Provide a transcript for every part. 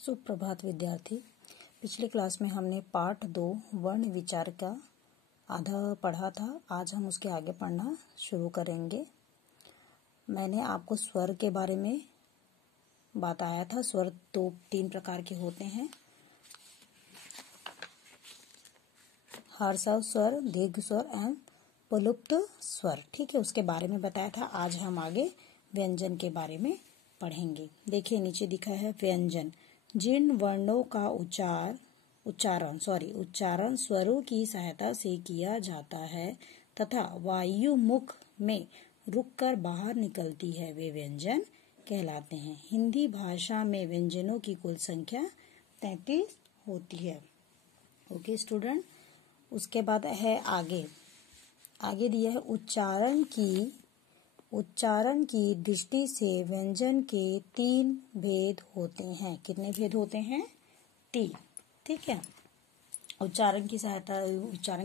सुप्रभात विद्यार्थी। पिछली क्लास में हमने पाठ 2 वर्ण विचार का आधा पढ़ा था। आज हम उसके आगे पढ़ना शुरू करेंगे। मैंने आपको स्वर के बारे में बताया था। स्वर 3 प्रकार के होते हैं, हर्षाव स्वर, दीर्घ स्वर एवं प्लुप्त स्वर। ठीक है, उसके बारे में बताया था। आज हम आगे व्यंजन के बारे में पढ़ेंगे। देखिए नीचे दिखा है व्यंजन। जिन वर्णों का उच्चारण स्वरों की सहायता से किया जाता है तथा वायु मुख में रुककर बाहर निकलती है, वे व्यंजन कहलाते हैं। हिंदी भाषा में व्यंजनों की कुल संख्या 33 होती है। ओके स्टूडेंट, उसके बाद है आगे दिया है उच्चारण की दृष्टि से व्यंजन के 3 भेद होते हैं। कितने भेद होते हैं? 3। ठीक है, उच्चारण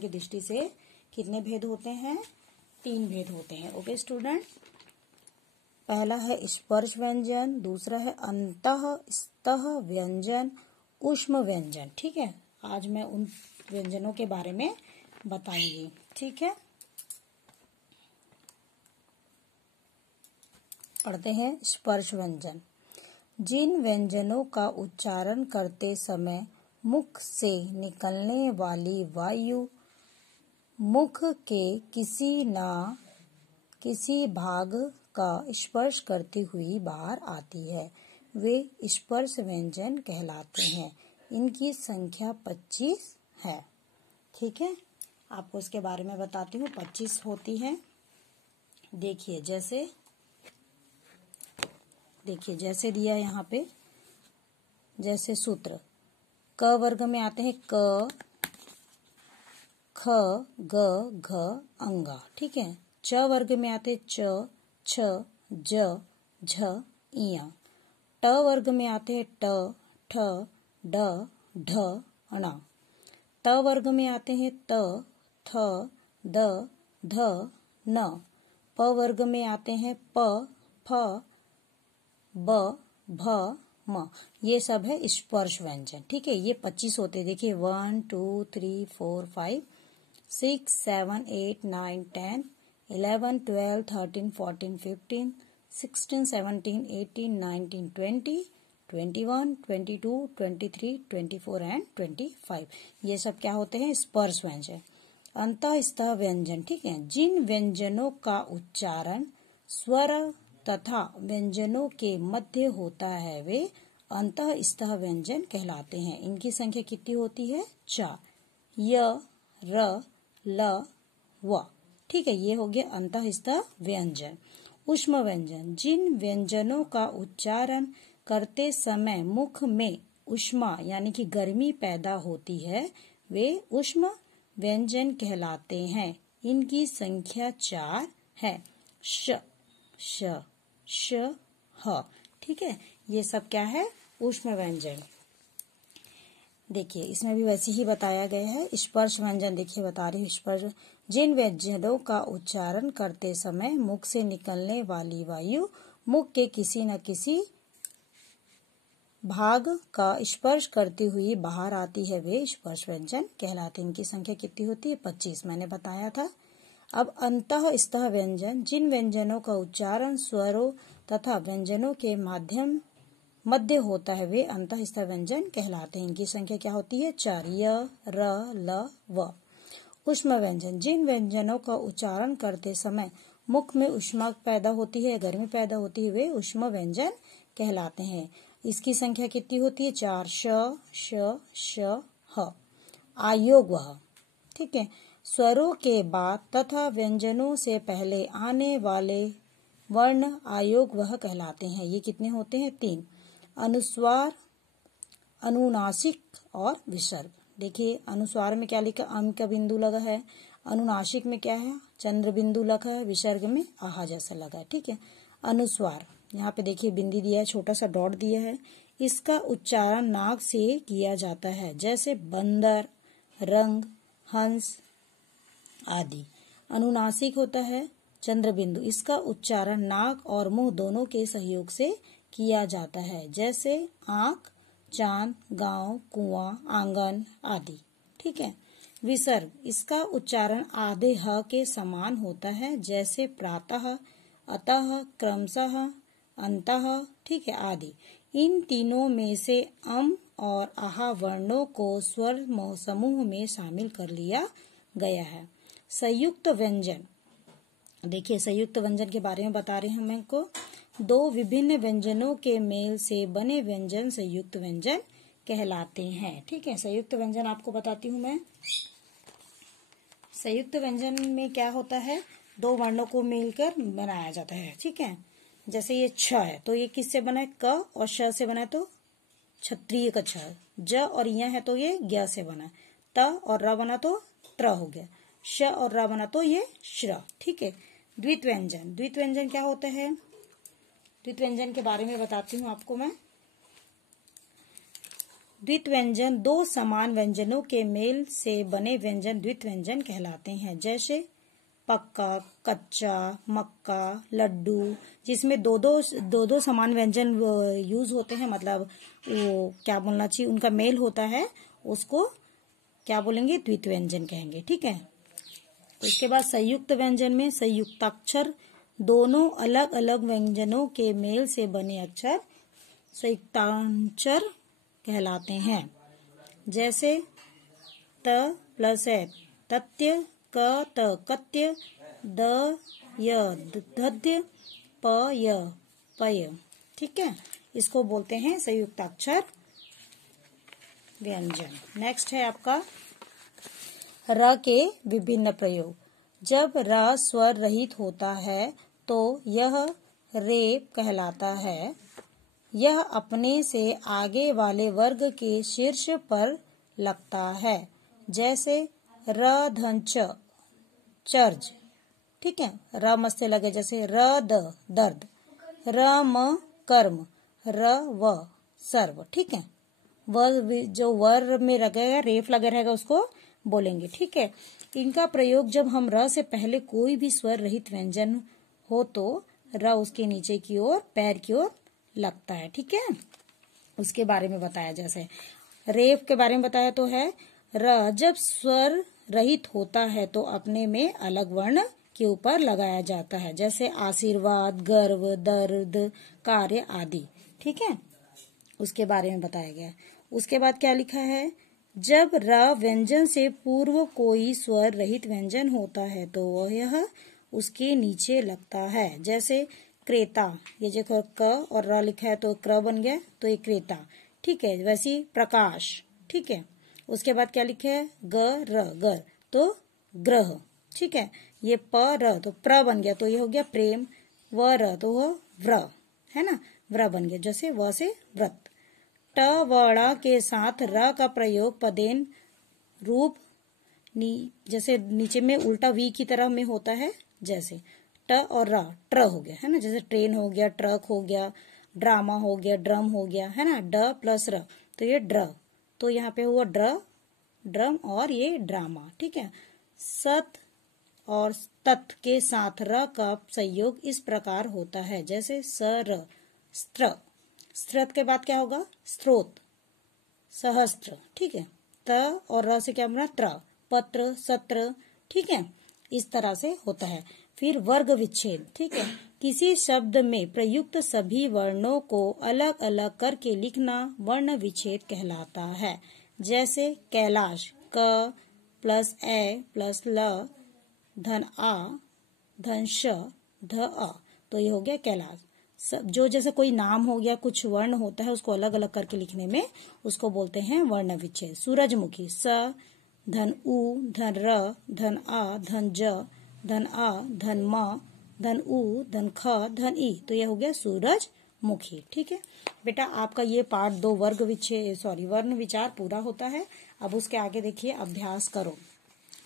की दृष्टि से कितने भेद होते हैं? 3 भेद होते हैं। ओके स्टूडेंट, पहला है स्पर्श व्यंजन, दूसरा है अंतः स्तः व्यंजन, ऊष्म व्यंजन। ठीक है, आज मैं उन व्यंजनों के बारे में बताऊंगी। ठीक है, पढ़ते हैं। स्पर्श व्यंजन। जिन व्यंजनों का उच्चारण करते समय मुख से निकलने वाली वायु मुख के किसी न किसी भाग का स्पर्श करती हुई बाहर आती है, वे स्पर्श व्यंजन कहलाते हैं। इनकी संख्या 25 है। ठीक है, आपको इसके बारे में बताती हूँ। 25 होती है। देखिए जैसे दिया यहाँ पे, जैसे सूत्र क वर्ग में आते हैं क, ख, ग, घ, अंगा। ठीक है, च वर्ग में आते च, छ, ज, झ, इया। ट वर्ग में आते हैं ट, ठ, ड, ढ, अणा। त वर्ग में आते हैं त, थ, द, ध, न। प वर्ग में आते हैं प, फ, ब, भ, म। ये सब है स्पर्श व्यंजन। ठीक है, ये 25 होते हैं। देखिए 1 2 3 4 5 6 7 8 9 10 11 12 13 14 15 16 17 18 19 20 21 22 23 24 एंड 25। ये सब क्या होते हैं? स्पर्श व्यंजन। अंतः स्तः व्यंजन। ठीक है, जिन व्यंजनों का उच्चारण स्वर तथा व्यंजनों के मध्य होता है, वे अंतः स्तः व्यंजन कहलाते हैं। इनकी संख्या कितनी होती है? 4। य, र, ल, व। ठीक है, ये हो गया अंतः स्तः व्यंजन। ऊष्म व्यंजन। जिन व्यंजनों का उच्चारण करते समय मुख में ऊष्मा यानी कि गर्मी पैदा होती है, वे ऊष्म व्यंजन कहलाते हैं। इनकी संख्या 4 है। श, श, श, ह। ठीक है, ये सब क्या है? ऊष्म व्यंजन। देखिए इसमें भी वैसे ही बताया गया है। स्पर्श व्यंजन देखिए बता रही हूँ। स्पर्श, जिन व्यंजनों का उच्चारण करते समय मुख से निकलने वाली वायु मुख के किसी न किसी भाग का स्पर्श करती हुई बाहर आती है, वे स्पर्श व्यंजन कहलाते हैं। इनकी संख्या कितनी होती है? 25 मैंने बताया था। अब अंतः स्तः व्यंजन। जिन व्यंजनों का उच्चारण स्वरों तथा व्यंजनों के मध्य होता है, वे अंतः स्तः व्यंजन कहलाते हैं। इनकी संख्या क्या होती है? 4। य, र, ल, व। ऊष्म व्यंजन। जिन व्यंजनों का उच्चारण करते समय मुख में ऊष्मा पैदा होती है, गर्मी पैदा होती है, वे ऊष्म व्यंजन कहलाते हैं। इसकी संख्या कितनी होती है? 4। श, श, श, ह। आयोग वह। ठीक है, स्वरों के बाद तथा व्यंजनों से पहले आने वाले वर्ण आयोग वह कहलाते हैं। ये कितने होते हैं? 3। अनुस्वार, अनुनासिक और विसर्ग। देखिए अनुस्वार में क्या लिखा? अम का बिंदु लगा है। अनुनासिक में क्या है? चंद्र बिंदु लगा है। विसर्ग में आहा जैसा लगा है। ठीक है, अनुस्वार यहाँ पे देखिए बिंदी दिया है, छोटा सा डॉट दिया है। इसका उच्चारण नाक से किया जाता है, जैसे बंदर, रंग, हंस आदि। अनुनासिक होता है चंद्र बिंदु। इसका उच्चारण नाक और मुंह दोनों के सहयोग से किया जाता है, जैसे आंख, चांद, गांव, कुआं, आंगन आदि। ठीक है। विसर्ग, इसका उच्चारण आधे ह के समान होता है, जैसे प्रातः, अतः, क्रमशः, अंतः। ठीक है, आदि। इन तीनों में से अम और आहा वर्णों को स्वर समूह में शामिल कर लिया गया है। संयुक्त व्यंजन, देखिए संयुक्त व्यंजन के बारे में बता रहे हैं हमको। दो विभिन्न व्यंजनों के मेल से बने व्यंजन संयुक्त व्यंजन कहलाते हैं। ठीक है, संयुक्त व्यंजन आपको बताती हूँ मैं। संयुक्त व्यंजन में क्या होता है, दो वर्णों को मिलकर बनाया जाता है। ठीक है, जैसे ये छ है तो ये किससे बना है, क, और श से बना है तो क्षत्रिय का छ। ज और य है तो ये ज्ञ से बना। त और र बना तो त्र हो गया। श और र बना तो ये श्र। ठीक है। द्वित व्यंजन, द्वित व्यंजन क्या होता है, द्वित व्यंजन के बारे में बताती हूँ आपको मैं। द्वित व्यंजन दो समान व्यंजनों के मेल से बने व्यंजन द्वित व्यंजन कहलाते हैं, जैसे पक्का, कच्चा, मक्का, लड्डू, जिसमें दो दो समान व्यंजन यूज होते हैं, मतलब वो क्या बोलना चाहिए, उनका मेल होता है, उसको क्या बोलेंगे, द्वित व्यंजन कहेंगे। ठीक है। तो इसके बाद संयुक्त व्यंजन में संयुक्ताक्षर, दोनों अलग अलग व्यंजनों के मेल से बने अक्षर संयुक्ताक्षर कहलाते हैं, जैसे त प्लस है तत्य, क त कत्य, द य दध्य, प य पय। ठीक है, इसको बोलते हैं संयुक्ताक्षर व्यंजन। नेक्स्ट है आपका र के विभिन्न प्रयोग। जब र स्वर रहित होता है तो यह रेप कहलाता है। यह अपने से आगे वाले वर्ग के शीर्ष पर लगता है, जैसे र धन च, चर्ज। ठीक है, र म से लगे, जैसे र द दर्द, र म कर्म, र व सर्व। ठीक है, जो वर में लगेगा, रेफ लगा रहेगा, उसको बोलेंगे। ठीक है, इनका प्रयोग जब हम र से पहले कोई भी स्वर रहित व्यंजन हो तो र उसके नीचे की ओर, पैर की ओर लगता है। ठीक है, उसके बारे में बताया, जैसे रेफ के बारे में बताया तो है र जब स्वर रहित होता है तो अपने में अलग वर्ण के ऊपर लगाया जाता है, जैसे आशीर्वाद, गर्व, दर्द, कार्य आदि। ठीक है, उसके बारे में बताया गया। उसके बाद क्या लिखा है, जब र व्यंजन से पूर्व कोई स्वर रहित व्यंजन होता है तो वह यह उसके नीचे लगता है, जैसे क्रेता, ये देखो क और र लिखा है तो क्र बन गया, तो ये क्रेता। ठीक है, वैसी प्रकाश। ठीक है, उसके बाद क्या लिखा है, ग र गर तो ग्रह। ठीक है, ये प र तो प्र बन गया, तो ये हो गया प्रेम। व र तो वह व्र है ना, व्र बन गया, जैसे व से व्रत। ट व ड़ के साथ र का प्रयोग पदेन रूप जैसे नीचे में उल्टा वी की तरह में होता है, जैसे ट और र, ट्र हो गया है ना, जैसे ट्रेन हो गया, ट्रक हो गया, ड्रामा हो गया, ड्रम हो गया है ना, ड प्लस र तो ये ड्र, तो यहाँ पे हुआ ड्र, ड्रम, और ये ड्रामा। ठीक है, सत और तत् के साथ र का संयोग इस प्रकार होता है, जैसे स र, स्त्र। स्त्रत के बाद क्या होगा, स्त्रोत, सहस्त्र। ठीक है, त और र से क्या बना, त्र, पत्र, सत्र। ठीक है, इस तरह से होता है। फिर वर्ग विच्छेद। ठीक है, किसी शब्द में प्रयुक्त सभी वर्णों को अलग अलग करके लिखना वर्ण विच्छेद कहलाता है, जैसे कैलाश, क प्लस ए प्लस ल धन आ धन श ध अ, तो ये हो गया कैलाश। जो जैसे कोई नाम हो गया, कुछ वर्ण होता है, उसको अलग अलग करके लिखने में उसको बोलते हैं वर्ण विच्छेद। सूरजमुखी, स धन उ धन र धन आ धन ज धन आ धन म धन उ धन ख धन ई, तो ये हो गया सूरजमुखी। ठीक है बेटा, आपका ये पार्ट 2 वर्ण विचार पूरा होता है। अब उसके आगे देखिए, अभ्यास करो।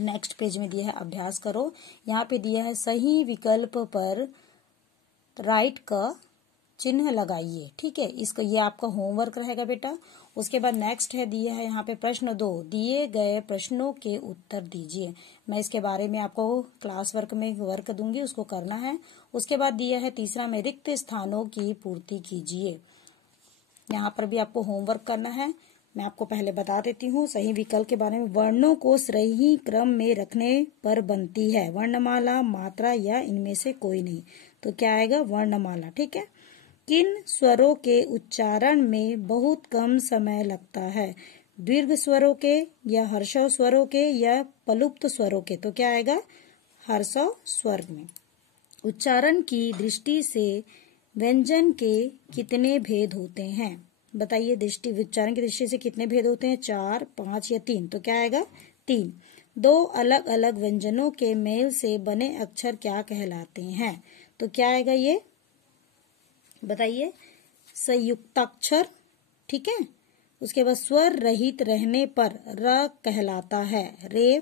नेक्स्ट पेज में दिया है अभ्यास करो। यहाँ पे दिया है सही विकल्प पर राइट का चिन्ह लगाइए। ठीक है, इसको ये आपका होमवर्क रहेगा बेटा। उसके बाद नेक्स्ट है दिया है यहाँ पे प्रश्न 2, दिए गए प्रश्नों के उत्तर दीजिए। मैं इसके बारे में आपको क्लास वर्क में वर्क दूंगी, उसको करना है। उसके बाद दिया है तीसरा में रिक्त स्थानों की पूर्ति कीजिए। यहाँ पर भी आपको होमवर्क करना है। मैं आपको पहले बता देती हूँ सही विकल्प के बारे में। वर्णों को सही क्रम में रखने पर बनती है वर्णमाला, मात्रा या इनमें से कोई नहीं। तो क्या आएगा? वर्णमाला। ठीक है। किन स्वरों के उच्चारण में बहुत कम समय लगता है? दीर्घ स्वरों के या हर्षव स्वरों के या प्लुप्त स्वरों के? तो क्या आएगा? हर्षव स्वर में। उच्चारण की दृष्टि से व्यंजन के कितने भेद होते हैं? बताइए, उच्चारण की दृष्टि से कितने भेद होते हैं? 4, 5 या 3? तो क्या आएगा? 3। दो अलग अलग व्यंजनों के मेल से बने अक्षर क्या कहलाते हैं? तो क्या आएगा ये? बताइए। संयुक्ताक्षर। ठीक है। उसके बाद स्वर रहित रहने पर र कहलाता है। रे,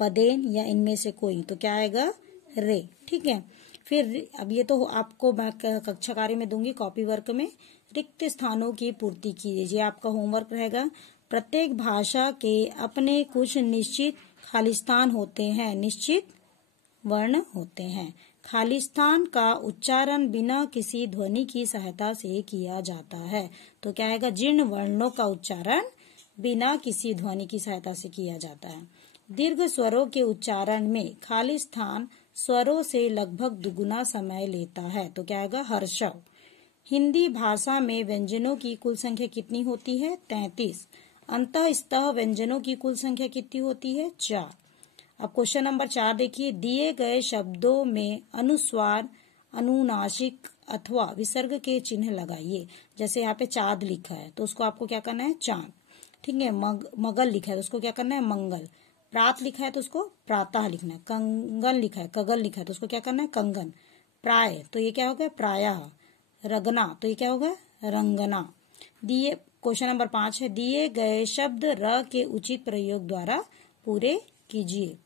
पदेन या इनमें से कोई? तो क्या आएगा? रे। ठीक है। फिर अब ये तो आपको मैं कक्षा कार्य में दूंगी, कॉपी वर्क में रिक्त स्थानों की पूर्ति कीजिए। आपका होमवर्क रहेगा। प्रत्येक भाषा के अपने कुछ निश्चित खालिस्तान होते हैं, निश्चित वर्ण होते हैं। खालिस्तान का उच्चारण बिना किसी ध्वनि की सहायता से किया जाता है। तो क्या आएगा? जिन वर्णों का उच्चारण बिना किसी ध्वनि की सहायता से किया जाता है। दीर्घ स्वरों के उच्चारण में खालिस्तान स्वरों से लगभग दुगुना समय लेता है। तो क्या आएगा? हर्षव। हिंदी भाषा में व्यंजनों की कुल संख्या कितनी होती है? 33। अंतःस्थः व्यंजनों की कुल संख्या कितनी होती है? 4। अब क्वेश्चन नंबर 4 देखिए। दिए गए शब्दों में अनुस्वार, अनुनासिक अथवा विसर्ग के चिन्ह लगाइए। जैसे यहाँ पे चाँद लिखा है तो उसको आपको क्या करना है? चाँद। ठीक है। मगल लिखा है तो उसको क्या करना है? मंगल। प्रात लिखा है तो उसको प्रातः लिखना है। कंगन लिखा है, कगल लिखा है तो उसको क्या करना है? कंगन। प्राय तो ये क्या हो गया? प्रायः। रगना तो ये क्या होगा? रंगना। दिए क्वेश्चन नंबर 5 है। दिए गए शब्द र के उचित प्रयोग द्वारा पूरे कीजिए।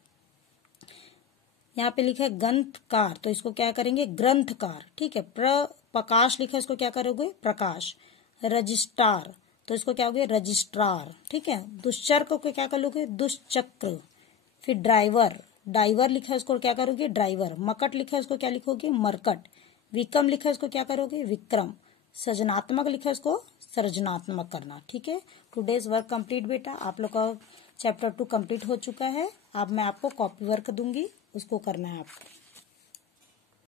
यहाँ पे लिखा है ग्रंथकार तो इसको क्या करेंगे? ग्रंथकार। ठीक है। प्रकाश लिखा है इसको क्या करोगे? प्रकाश। रजिस्ट्रार तो इसको क्या होगे? रजिस्ट्रार। ठीक है। दुश्चर को क्या कर लोगे? दुष्चक्र। फिर ड्राइवर, डाइवर लिखा है इसको क्या करोगे? ड्राइवर। मकट लिखा है इसको क्या लिखोगे? मरकट। विक्रम लिखा है इसको क्या करोगे? विक्रम। सृजनात्मक लिखा है इसको सृजनात्मक करना। ठीक है। टुडेज वर्क कंप्लीट बेटा। आप लोग का चैप्टर 2 कंप्लीट हो चुका है। अब मैं आपको कॉपी वर्क दूंगी, उसको करना है आपको।